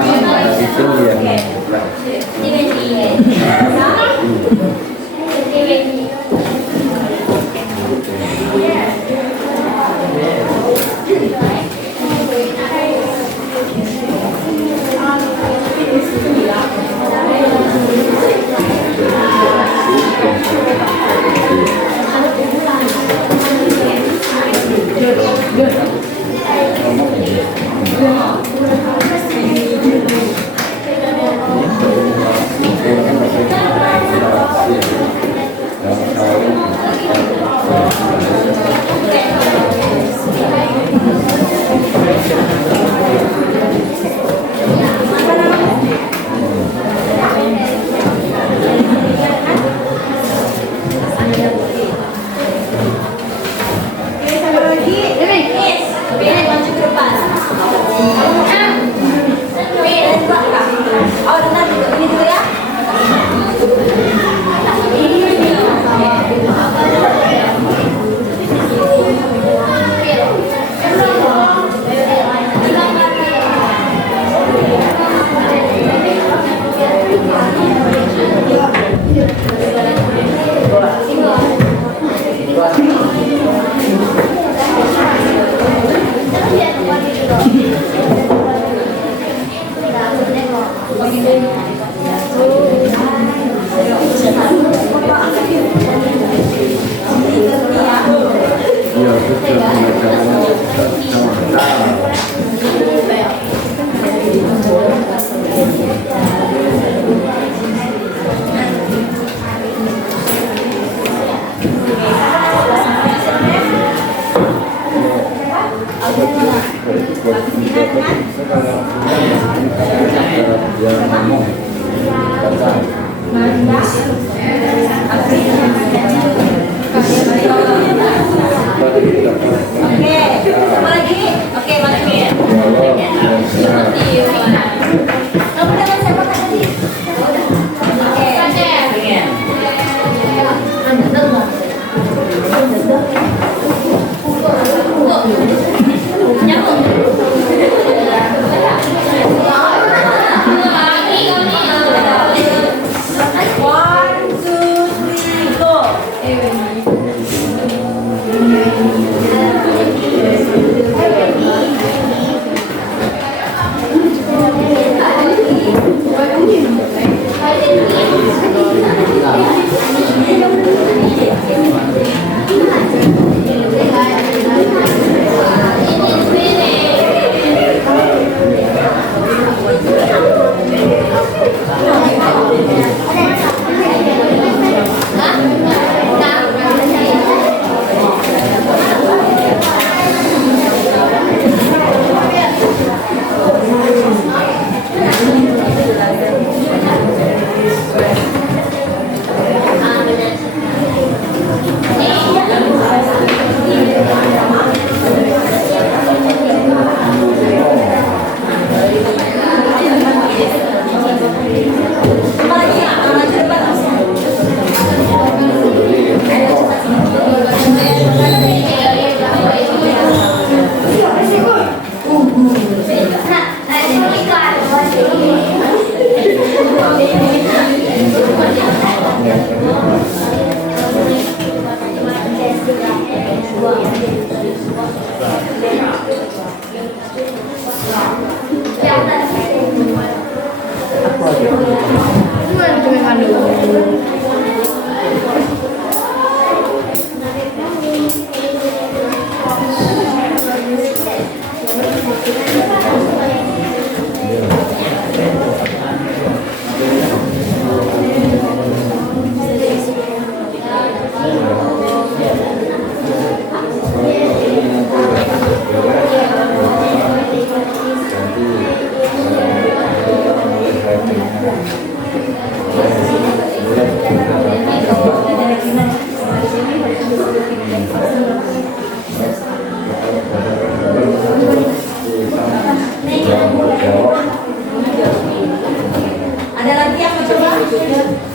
Ada lagi yang mau coba? Oke.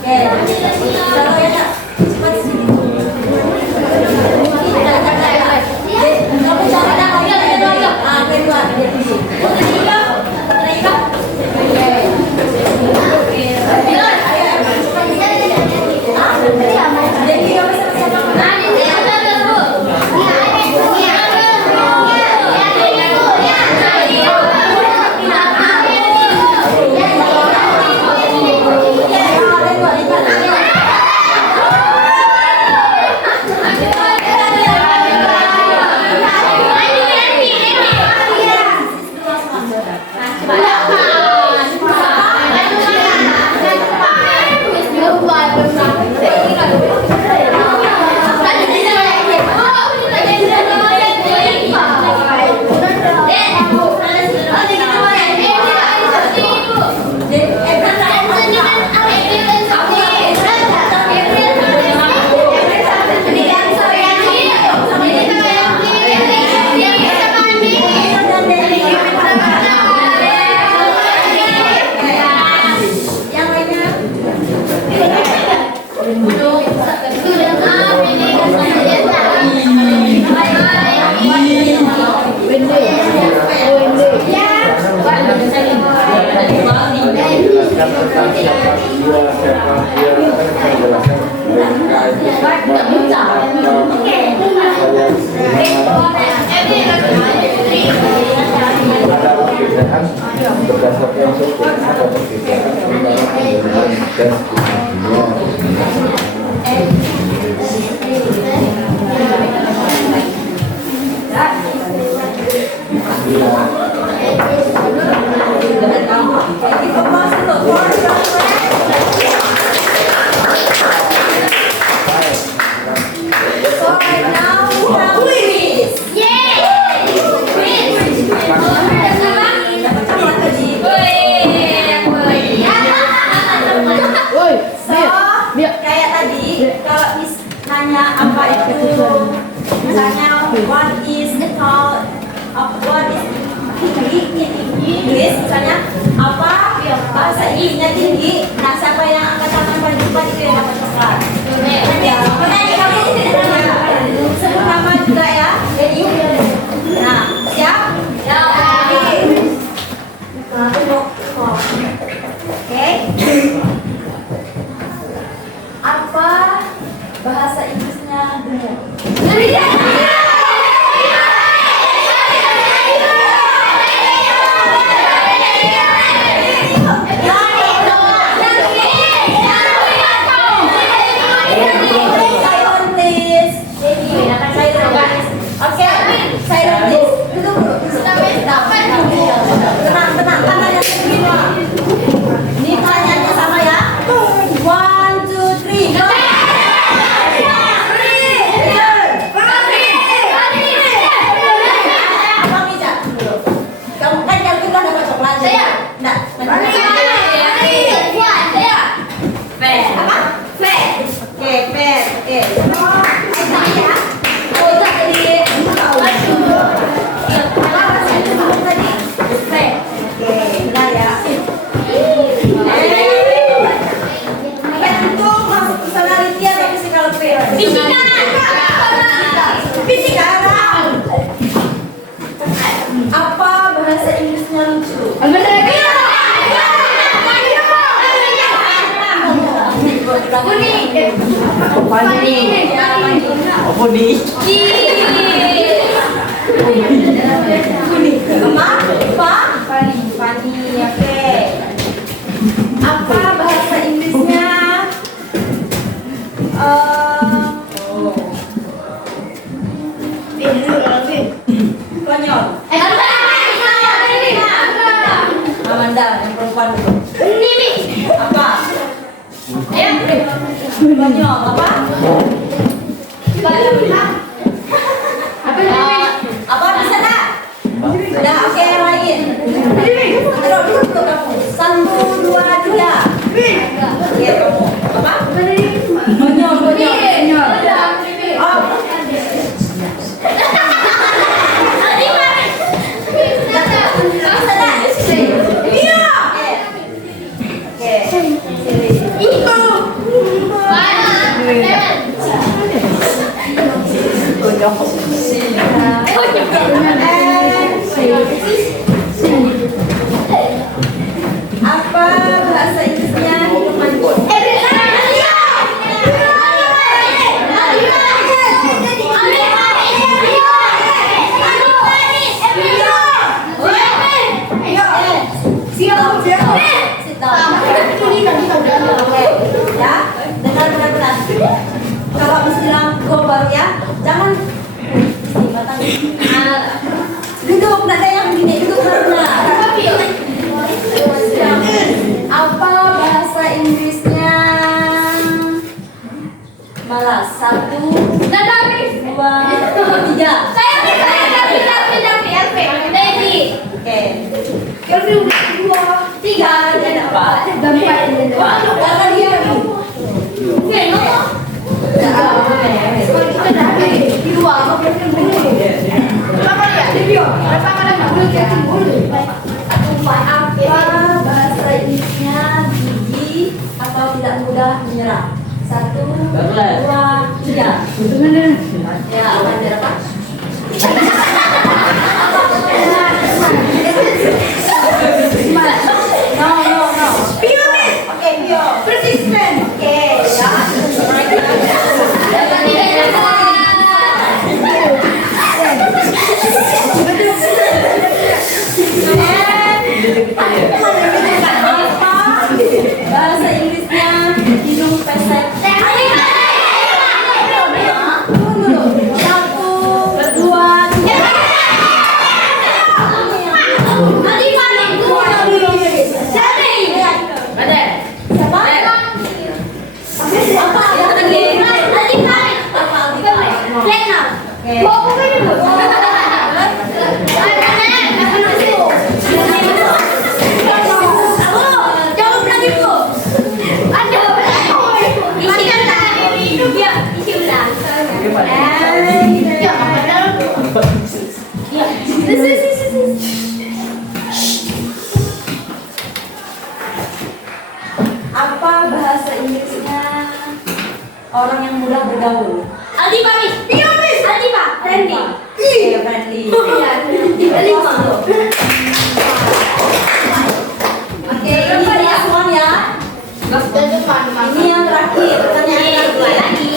Kalau ya Kak, cepat sini. Kamu coba dah. Ah, kedua dia di sini. Ketiga. Jadi kamu sama-sama. berdasarkan survei ada perbedaan antara penggunaan gas di Kayak tadi, kalau nanya apa itu, misalnya what is called, what is tinggi in English, misalnya apa bahasa Inggrisnya tinggi. Nah, siapa yang angkat tangan paling cepat itu yang dapat coklat. Kamu sebut nama juga ya. Nah, siap? Oke. Apa bahasa Inggrisnya gemuk? Silent please. Oke, silent please. Duduk dulu. Tenang, tangannya semua. Ini tangannya sama ya. 1, 2, 3. Apa Mija? Kamu kan yang kita dapat coklat. Enggak. Apa? Oke, fair. Oke. Ya. Oh, tadi. Oke, benar ya. Personality atau physical appearance? Fisika. Apa bahasa Inggrisnya lucu? Kenapa depan dulu. Apa? Banyok apa? Apa bisa tak? Udah, oke yang lain. Duduk kamu. 1, 2, 3. Oke, kamu. Apa? Banyok. Oh. Apa bahasa Inggrisnya minuman? Oke, ya, dengar benar-benar. Kalau habis bilang go baru ya, jangan duduk, nggak ada yang begini, duduk benar-benar. Apa bahasa Inggrisnya? Malas. 1, 2, 3. Oke. Kelvin 2, 3 dan 4. Karena dia apa bahasa Inggrisnya gigi atau tidak mudah menyerah? 1, 2, 3. Ya, ada apa? No. Oke, Pio. Persistent. Oke, ya. Bahasa Inggrisnya hidung pesek. 1, 2, 3. Apa bahasa Inggrisnya orang yang mudah bergaul? Friendly. Iya, friendly. Oke, ini last one ya. Ini yang terakhir, pertanyaan lagi.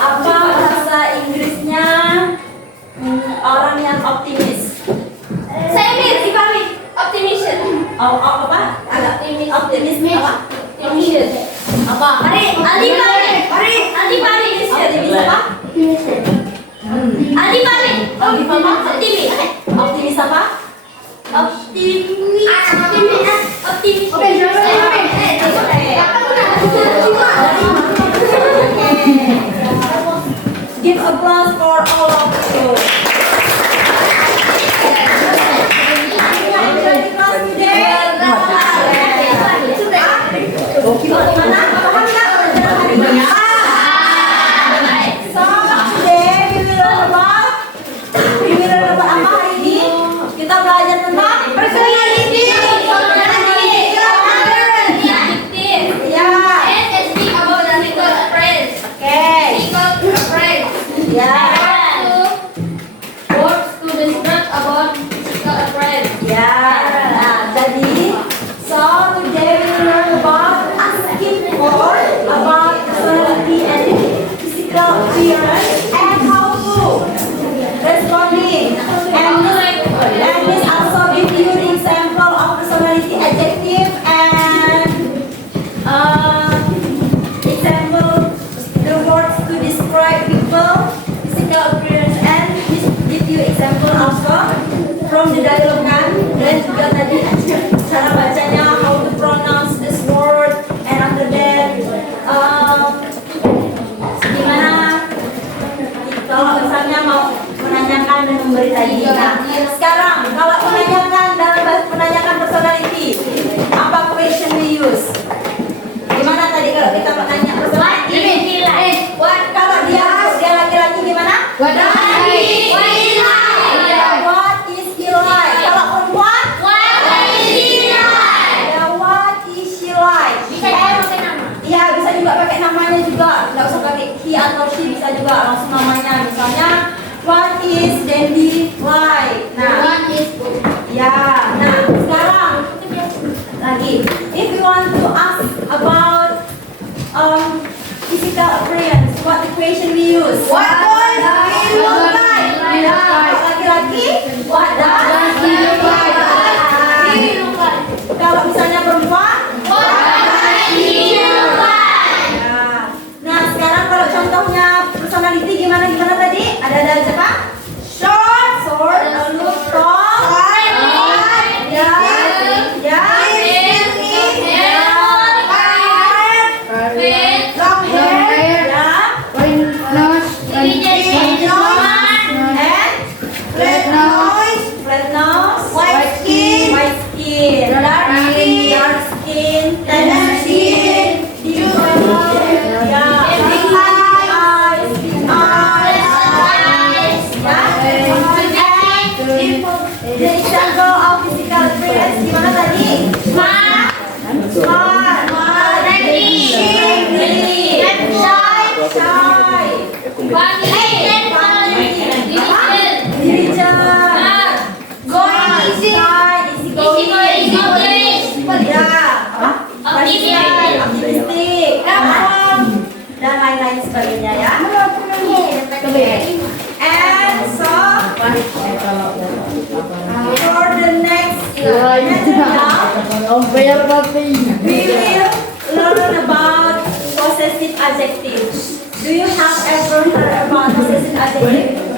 Apa bahasa Inggrisnya orang yang optimis? Oh, apa? Agak optimis apa? Apa? Optimis apa? Give applause for all of you. Kita belajar tentang personality. tadi. Nah, sekarang kalau menanyakan personality, apa question we use? Gimana tadi kalau kita menanya personality? Kalau dia laki-laki gimana? What does he Ya, what is he like? Kalau perempuan? Ya, what is she like? Ya, bisa juga pakai namanya juga. Nggak usah pakai he atau she, bisa juga langsung namanya. Misalnya, what is Dendi like? Nah, ya. Nah, sekarang lagi, if you want to ask about physical appearance, what equation we use? What does he look like? Ya, kalau laki-laki, what does he look like? Kalau misalnya perempuan, ya. Nah, sekarang kalau contohnya personality gimana tadi? Ada siapa? Short, lalu tall, ya, long hair, ya, and flat nose, white skin, dark skin, tan skin, deep brown, ya, big eyes, the example of physical appearance gimana tadi? Smart, shy, optimistic, dan lain-lain sebagainya ya. And so for the next we will learn about possessive adjectives. Do you have ever heard about possessive adjectives?